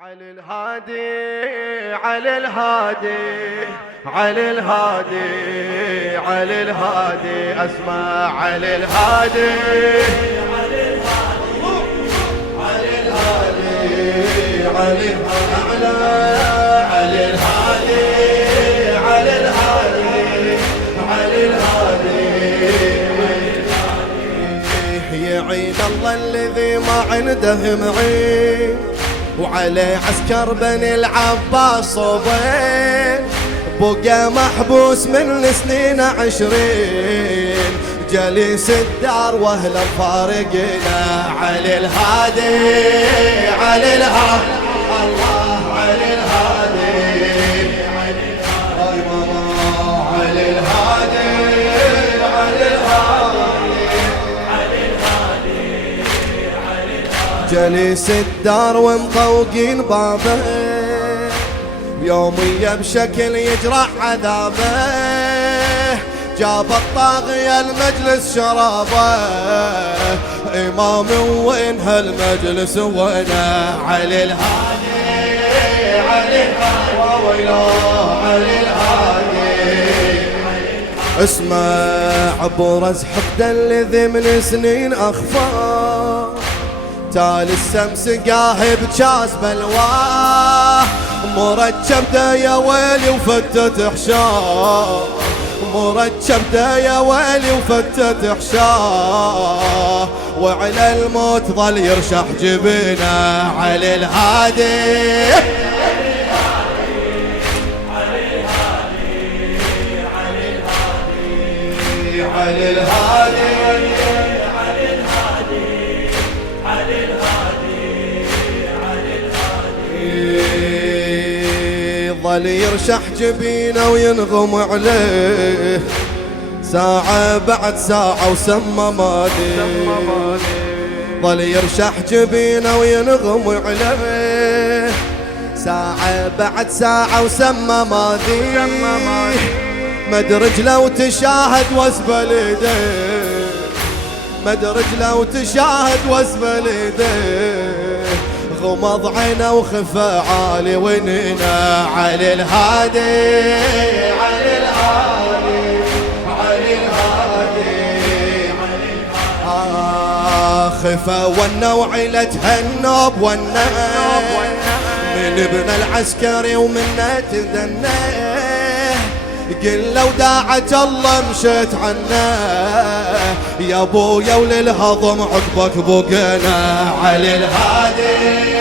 علي الهادي علي الهادي علي الهادي علي الهادي اسمع علي الهادي علي الهادي علي الهادي علي الهادي علي الهادي علي الهادي علي الهادي يعين الله الذي ما عنده معين وعليه عسكر بني العباس صوبين بقى محبوس من سنين 20 جليس الدار واهل الفارقنا علي الهادي علي الهادي الله علي الهادي علي الهادي علي الهادي جليس الدار ومطوقين بابه يوميا بشكل يجرح عذابه جاب الطاغية المجلس شرابه إمام وين هالمجلس وانا علي الهادي علي الهادي ويلاه علي الهادي اسمع برز حقد الذي من سنين أخفاه تالي السمس قاهب جاز بلواه مركب دا يا ويلي وفتت حشاه مركب دا يا ويلي وفتت حشاه وعلى الموت ظل يرشح جبينه علي الهادي علي الهادي ظل يرشح جبينه وينغم عليه ساعة بعد ساعة وسمى مالي ظل يرشح جبينه وينغم عليه ساعة بعد ساعة وسمى مالي مدرج لو تشاهد واسبل ايديه مدرج لو تشاهد واسبل ايديه غمض عينه وخفى عالي ونينا علي الهادي علي الهادي علي الهادي خفى ونا وعيلتها النوب ونا من ابن العسكري ومنه تدنيه قل لو داعت الله مشيت عنه يا ابويا وللهضم عقبك بقنا علي الهادي